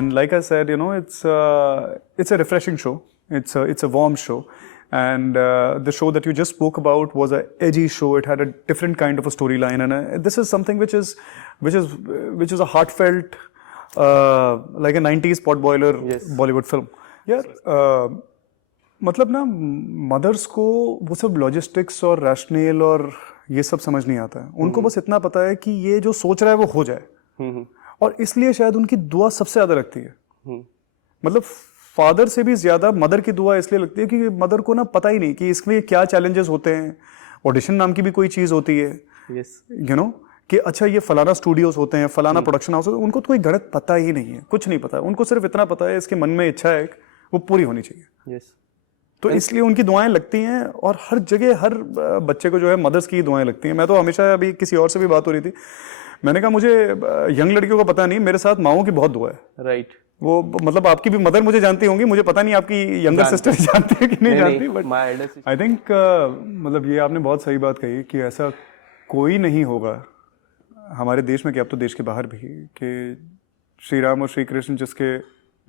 And like I said, it's a refreshing show. It's a warm show. And the show that you just spoke about was an edgy show. It had a different kind of a storyline, and this is something which is a heartfelt, like a 90s potboiler Bollywood film. यार मतलब ना mother's को वो सब logistics और rational और ये सब समझ नहीं आता है. उनको बस इतना पता है कि ये जो सोच रहा है वो हो जाए, और इसलिए शायद उनकी दुआ सबसे ज्यादा लगती है. मतलब फादर से भी ज्यादा मदर की दुआ इसलिए लगती है कि मदर को ना पता ही नहीं कि इसमें क्या चैलेंजेस होते हैं. ऑडिशन नाम की भी कोई चीज होती है, कि अच्छा ये फलाना स्टूडियोज होते हैं, फलाना प्रोडक्शन हाउस होते हैं. उनको तो कोई गणित पता ही नहीं है, कुछ नहीं पता है. उनको सिर्फ इतना पता है इसके मन में इच्छा है वो पूरी होनी चाहिए. तो इसलिए उनकी दुआएं लगती हैं, और हर जगह हर बच्चे को जो है मदर्स की दुआएं लगती हैं. मैं तो हमेशा, अभी किसी और से भी बात हो रही थी, मैंने कहा मुझे यंग लड़कियों को पता नहीं, मेरे साथ माओं की बहुत दुआ है. राइट. वो मतलब आपकी भी मदर मुझे जानती होंगी, मुझे पता नहीं आपकी यंगर सिस्टर जानती है कि नहीं जानती, बट आई थिंक मतलब ये आपने बहुत सही बात कही कि ऐसा कोई नहीं होगा हमारे देश में, कि अब तो देश के बाहर भी, कि श्री राम और श्री कृष्ण जिसके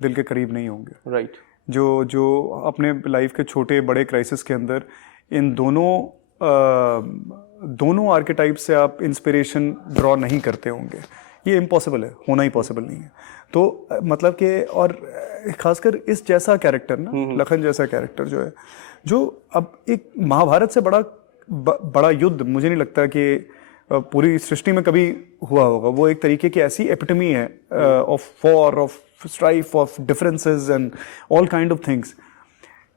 दिल के करीब नहीं होंगे. राइट. जो अपने लाइफ के छोटे बड़े क्राइसिस के अंदर इन दोनों आर्केटाइप से आप इंस्पिरेशन ड्रॉ नहीं करते होंगे. ये इम्पॉसिबल है, होना ही पॉसिबल नहीं है. तो मतलब कि, और खासकर इस जैसा कैरेक्टर ना, लखन जैसा कैरेक्टर जो है, जो अब एक महाभारत से बड़ा युद्ध मुझे नहीं लगता कि पूरी सृष्टि में कभी हुआ होगा. वो एक तरीके की ऐसी एपिटमी है of war, of strife, of differences and all kind of things.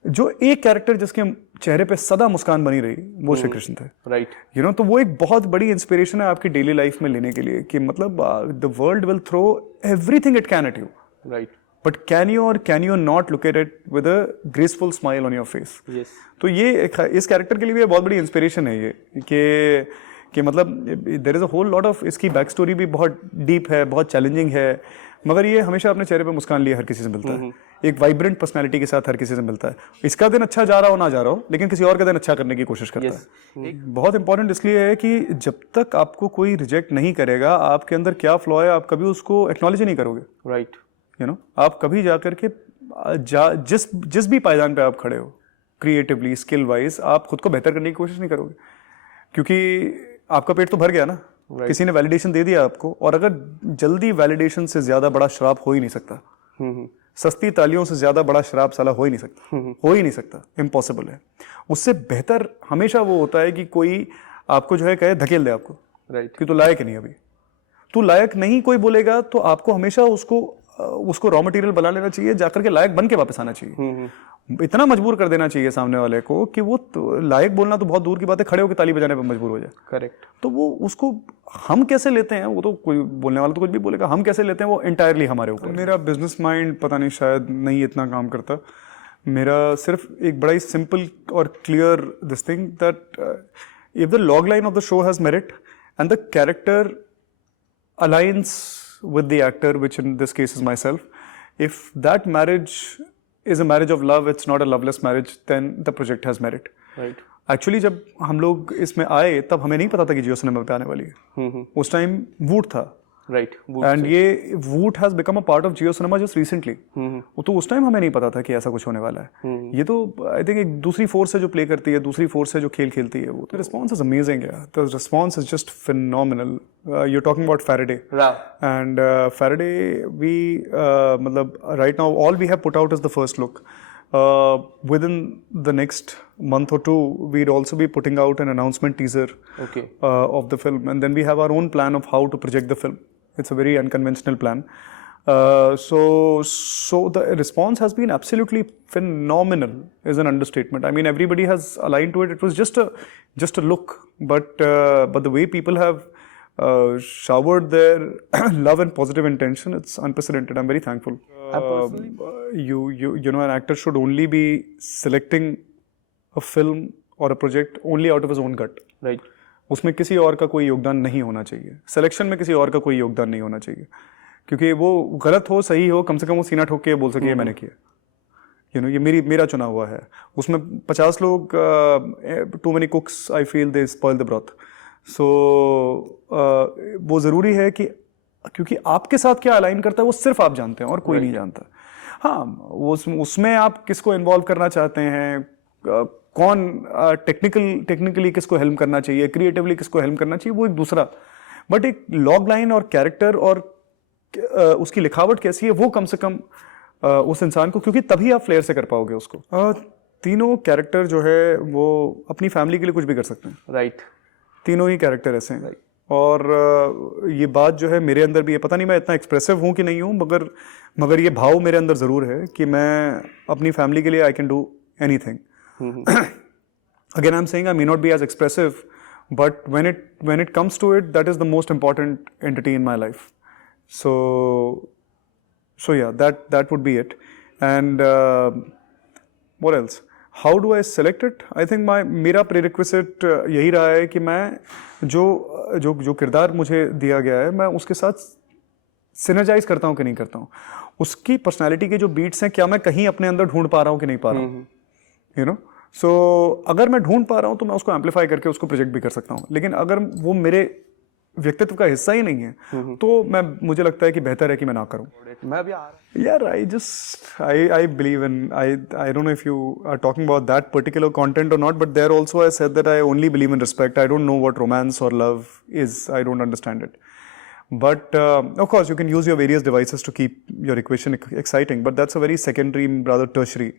जो एक कैरेक्टर जिसके चेहरे पे सदा मुस्कान बनी रही, वो श्री कृष्ण थे. राइट. तो वो एक बहुत बड़ी इंस्पिरेशन है आपकी डेली लाइफ में लेने के लिए, कि मतलब the world will throw everything it can at you. Right. But can you not look at it with a graceful smile on your face. तो ये इस कैरेक्टर के लिए भी बहुत बड़ी इंस्पिरेशन है ये, कि मतलब there is a whole lot of, इसकी बैक स्टोरी भी बहुत डीप है, बहुत चैलेंजिंग है, मगर ये हमेशा अपने चेहरे पे मुस्कान लिए हर किसी से मिलता है. एक वाइब्रेंट पर्सनालिटी के साथ हर किसी से मिलता है. इसका दिन अच्छा जा रहा हो ना जा रहा हो, लेकिन किसी और का दिन अच्छा करने की कोशिश करता है. बहुत इंपॉर्टेंट इसलिए है कि जब तक आपको कोई रिजेक्ट नहीं करेगा, आपके अंदर क्या फ्लॉ है आप कभी उसको एक्नॉलेज ही नहीं करोगे. राइट. आप कभी जाकर के जिस भी पायदान पे आप खड़े हो, क्रिएटिवली, स्किल वाइज, आप खुद को बेहतर करने की कोशिश नहीं करोगे, क्योंकि आपका पेट तो भर गया ना. किसी ने वैलिडेशन दे दिया आपको, और अगर जल्दी वैलिडेशन से ज्यादा बड़ा श्राप हो ही नहीं सकता. सस्ती तालियों से ज्यादा बड़ा श्राप साला हो ही नहीं सकता. हो ही नहीं सकता, इम्पॉसिबल है. उससे बेहतर हमेशा वो होता है कि कोई आपको जो है कहे, धकेल दे आपको. राइट. कि तू लायक नहीं, अभी तू लायक नहीं, कोई बोलेगा तो आपको हमेशा उसको रॉ मटेरियल बना लेना चाहिए, जाकर के लायक बन के वापस आना चाहिए. इतना मजबूर कर देना चाहिए सामने वाले को कि वो लायक बोलना तो बहुत दूर की बात है, खड़े होकर ताली बजाने पर मजबूर हो जाए. करेक्ट. तो वो उसको हम कैसे लेते हैं, वो तो कोई बोलने वाला तो कुछ भी बोलेगा, हम कैसे लेते हैं वो एंटायरली हमारे ऊपर. मेरा बिजनेस माइंड पता नहीं शायद नहीं इतना काम करता. मेरा सिर्फ एक बड़ा ही सिंपल और clear this thing, that if the log line of the show has merit and the character aligns with the actor, which in this case is myself, if that marriage is a marriage of love, it's not a loveless marriage, then the project has merit. Right. Actually जब हम लोग इसमें आए तब हमें नहीं पता था कि जियो सिनेमा पे आने वाली है. उस टाइम वूट था. राइट. एंड ये वूट has become a part of Jio cinema just recently. तो उस टाइम हमें नहीं पता था कि ऐसा कुछ होने वाला है. ये तो आई थिंक एक दूसरी फोर्स है जो प्ले करती है, दूसरी फोर्स है जो खेल खेलती है. वो तो response is amazing. The response is just phenomenal. You are talking about Faraday, and Faraday we मतलब right now all we have put out is the first look. Within the next month or two, we'd also be putting out an announcement teaser of the film, and then we have our own plan of how to project the film. It's a very unconventional plan. So the response has been absolutely phenomenal, is an understatement. I mean, everybody has aligned to it. It was just a look, but the way people have showered their love and positive intention, it's unprecedented. I'm very thankful. You know, an actor should only be selecting a film or a project only out of his own gut. Right. उसमें किसी और का कोई योगदान नहीं होना चाहिए. Selection में किसी और का कोई योगदान नहीं होना चाहिए, क्योंकि वो गलत हो सही हो, कम से कम वो सीना ठोक के बोल सके मैंने किया. ये मेरा चुना हुआ है. उसमें 50 लोग, too many cooks, I feel they spoil the broth. So वो ज़रूरी है कि क्योंकि आपके साथ क्या अलाइन करता है वो सिर्फ आप जानते हैं और कोई नहीं जानता। हाँ, उसमें आप किसको इन्वॉल्व करना चाहते हैं, कौन टेक्निकली किसको हेल्प करना चाहिए, क्रिएटिवली किसको हेल्प करना चाहिए, वो एक दूसरा। बट एक लॉग लाइन और कैरेक्टर और उसकी लिखावट कैसी है वो कम से कम उस इंसान को, क्योंकि तभी आप फ्लेयर से कर पाओगे उसको। तीनों कैरेक्टर जो है वो अपनी फैमिली के लिए कुछ भी कर सकते हैं। राइट। तीनों ही कैरेक्टर ऐसे हैं। और ये बात जो है मेरे अंदर भी है, पता नहीं मैं इतना एक्सप्रेसिव हूँ कि नहीं हूँ, मगर ये भाव मेरे अंदर ज़रूर है कि मैं अपनी फैमिली के लिए I can do anything. Again I am saying I may not be as expressive, but when it comes to it, that is the most important entity in my life. So yeah, that would be it. And what else? How do I select it? I think मेरा prerequisite यही रहा है कि मैं जो किरदार मुझे दिया गया है मैं उसके साथ सिनर्जाइज करता हूँ कि नहीं करता हूँ, उसकी पर्सनालिटी के जो बीट्स हैं क्या मैं कहीं अपने अंदर ढूंढ पा रहा हूँ कि नहीं पा रहा हूँ, यू नो। सो अगर मैं ढूंढ पा रहा हूं तो मैं उसको एम्पलीफाई करके उसको प्रोजेक्ट भी कर सकता हूं, लेकिन अगर वो मेरे व्यक्तित्व का हिस्सा ही नहीं है तो मुझे लगता है कि बेहतर है कि मैं ना करूं। मैं भी यार I believe in I don't know if you are talking about that particular content or not, but there also I said that I only believe in respect. I don't know what romance or love is, I don't understand it, but of course you can use your various devices to keep your equation exciting, but that's a very secondary, rather tertiary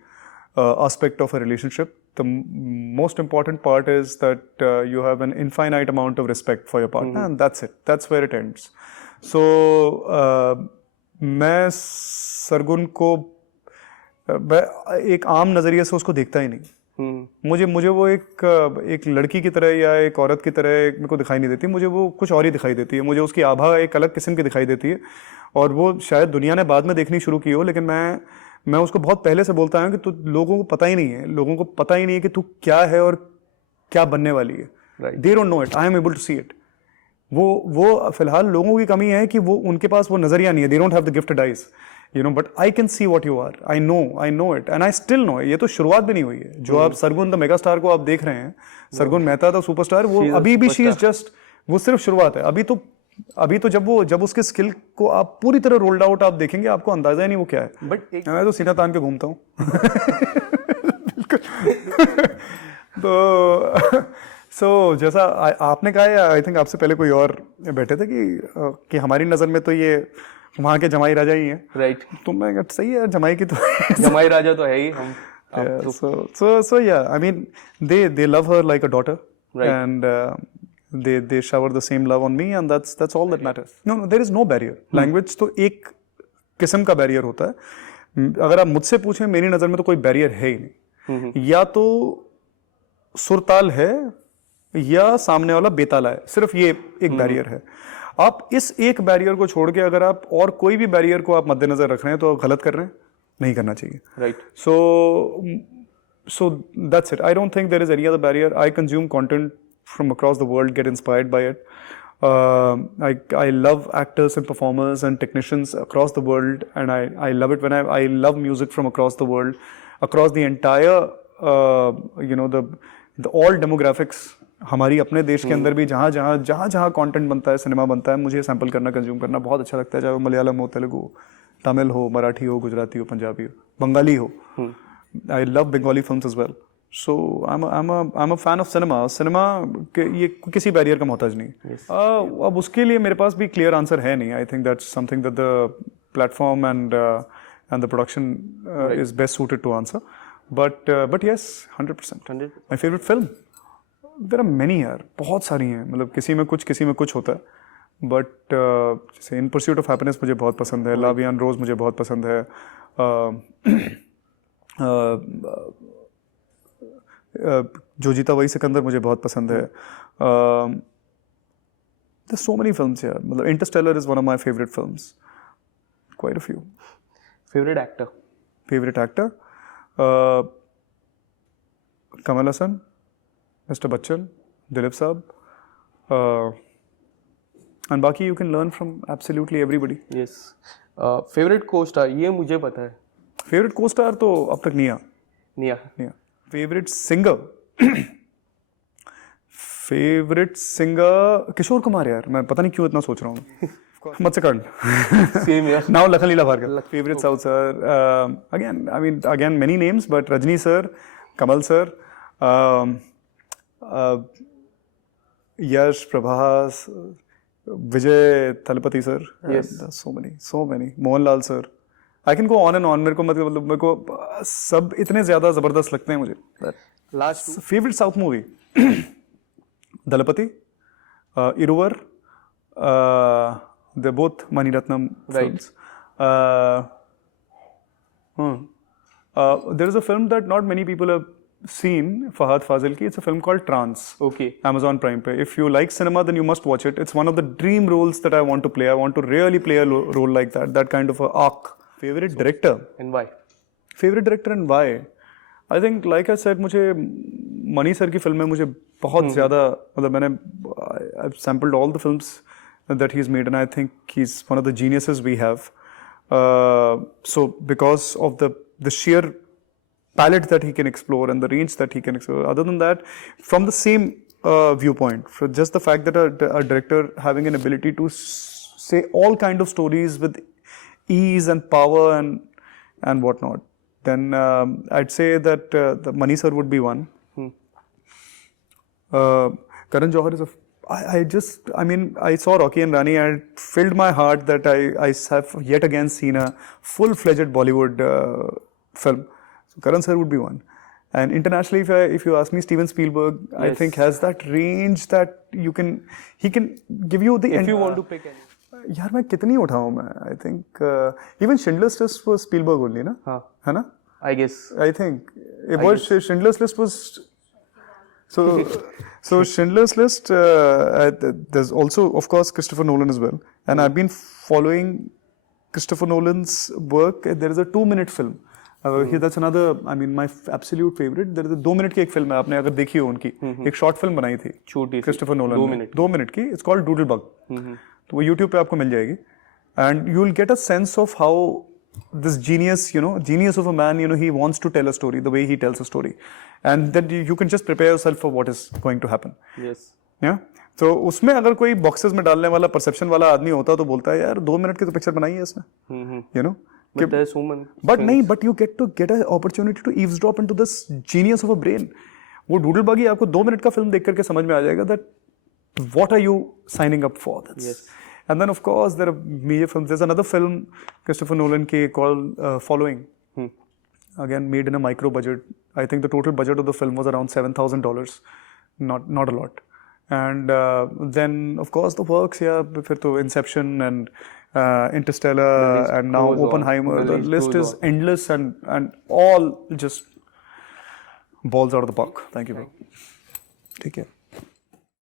aspect of a relationship. The most important part is that you have an infinite amount of respect for your partner, and that's it. That's where it ends. So मैं सरगुन को एक आम नज़रिए से उसको देखता ही नहीं। मुझे वो एक लड़की की तरह या एक औरत की तरह मेरे को दिखाई नहीं देती, मुझे वो कुछ और ही दिखाई देती है। मुझे उसकी आभा एक अलग किस्म की दिखाई देती है, और वो शायद दुनिया ने बाद में देखनी शुरू की हो, लेकिन मैं उसको बहुत पहले से बोलता हूँ कि तू, लोगों को पता ही नहीं है, लोगों को पता ही नहीं है कि तू क्या है और क्या बनने वाली है। They don't know it, I am able to see it. वो फिलहाल लोगों की कमी है कि वो उनके पास वो नजरिया नहीं है, they don't have the gifted eyes, you know, but I can see what you are, I know it and I still know. ये तो शुरुआत भी नहीं हुई है। जो आप सरगुन द मेगा स्टार को आप देख रहे हैं, सरगुन मेहता द सुपरस्टार, वो अभी भी शी इज जस्ट, वो सिर्फ शुरुआत है। अभी तो जब उसके स्किल को आप पूरी तरह रोल्ड आउट आप देखेंगे, आपको अंदाजा ही नहीं वो क्या है। बट मैं तो सीना तान के घूमता हूँ तो जैसा आपने कहा है, आई थिंक आपसे पहले कोई और बैठे थे कि हमारी नज़र में तो ये वहाँ के जमाई राजा ही हैं। राइट। तो मैं सही है, जमाई की तो जमाई राजा तो है ही हम। So yeah, I mean they love her like a daughter, right? And they shower the same love on me, and that's all that matters. No, there is no barrier. Language तो एक किस्म का बैरियर होता है। अगर आप मुझसे पूछें, मेरी नज़र में तो कोई बैरियर है ही नहीं। या तो सुरताल है या सामने वाला बेताला है, सिर्फ ये एक बैरियर है। आप इस एक बैरियर को छोड़ के अगर आप और कोई भी बैरियर को आप मद्देनजर रख रहे हैं तो आप गलत कर रहे हैं, नहीं करना चाहिए। Right. So that's it. I don't think there is any other barrier. I consume content from across the world, get inspired by it. I love actors and performers and technicians across the world, and I love it when I love music from across the world, across the entire the all demographics. हमारी अपने देश के अंदर भी जहाँ content बनता है, cinema बनता है, मुझे सैंपल करना, कंज्यूम करना बहुत अच्छा लगता है, चाहे वो मलयालम हो, तेलुगु हो, तमिल हो, मराठी हो, गुजराती हो, पंजाबी हो, बंगाली हो। I love Bengali films as well. So I'm a fan of cinema. Cinema ये किसी बैरियर का मोहताज नहीं। अब उसके लिए मेरे पास भी क्लियर आंसर है नहीं। I think that's something that the platform and the production is best suited to answer. But yes, 100%. My favorite film. There are many यार, बहुत सारी हैं, मतलब किसी में कुछ होता है। बट जैसे इन परस्यूट ऑफ हैप्पीनेस मुझे बहुत पसंद है, लव एंड रोज मुझे बहुत पसंद है, जो जीता वही सिकंदर मुझे बहुत पसंद है। There's so many films यार, मतलब Interstellar is one of my favorite films. Quite a few. Favorite actor? Kamal Hasan, mister Bachchan, Dilip sahab, and बाकी you can learn from absolutely everybody. Yes. Favorite co-star, ये मुझे पता है। फेवरेट को स्टार तो अब तक निया। फेवरेट सिंगर किशोर कुमार यार, मैं पता नहीं क्यों इतना सोच रहा हूँ। Matsakand. Same here. Now Lakhan Leela Bhargav. Favorite South sir. Again, many names, but Rajni sir, Kamal sir, Yash, Prabhas, Vijay Thalapathy sir. Yes. So many. Mohanlal sir. I can go on and on. मेरे को सब इतने ज़्यादा ज़बरदस्त लगते हैं मुझे. Last two. Favorite South movie? Dalapati, Iruvar. They're both Mani Ratnam films. There is a film that not many people have seen, Fahad Fazil ki. It's a film called Trance. Okay. Amazon Prime Pay. If you like cinema, then you must watch it. It's one of the dream roles that I want to play. I want to really play a role like that kind of a arc. Favorite director? And why? Favorite director and why? I think, like I said, मुझे money sir की फिल्में मुझे बहुत ज़्यादा मतलब मैंने I've sampled all the films that he's made and I think he's one of the geniuses we have. So because of the sheer palette that he can explore and the range that he can explore. Other than that, from the same viewpoint, for just the fact that a director having an ability to say all kind of stories with ease and power and whatnot, then I'd say that the Mani sir would be one. Karan Johar is I saw Rocky and Rani and it filled my heart that I have yet again seen a full-fledged Bollywood film. So Karan sir would be one. And internationally, if you ask me, Steven Spielberg, yes. I think has that range that he can give you the... If you want to pick any. यार मैं कितनी उठाऊं मैं I think even Schindler's List was Spielberg only ना है ना I guess I think it was Schindler's List was so Schindler's List there's also of course Christopher Nolan as well and I've been following Christopher Nolan's work. There is a 2-minute film that's another my absolute favorite. There is a 2 minute की एक film है आपने अगर देखी हो उनकी एक short film बनाई थी छोटी क्रिस्टोफर नोलन 2 मिनट की it's called Doodlebug. तो वो YouTube पे आपको मिल जाएगी and you will get a sense of how this genius of a man, he wants to tell a story the way he tells a story and then you can just prepare yourself for what is going to happen. Yes. Yeah. तो उसमें अगर कोई boxes में डालने वाला perception वाला आदमी होता तो बोलता है यार 2 मिनट की तो पिक्चर बनाई है इसने but you get an opportunity to eavesdrop into this genius of a brain. वो डूडलबग ही आपको 2 मिनट का फिल्म देख करके समझ में आ जाएगा that what are you signing up for? Yes. And then of course there are major films. There's another film Christopher Nolan called Following. Again made in a micro budget. I think the total budget of the film was around $7,000. Not a lot. And then of course the works फिर तो Inception and Interstellar and now Oppenheimer. The list is endless and all just balls out of the park. Thank you, bro. Take care.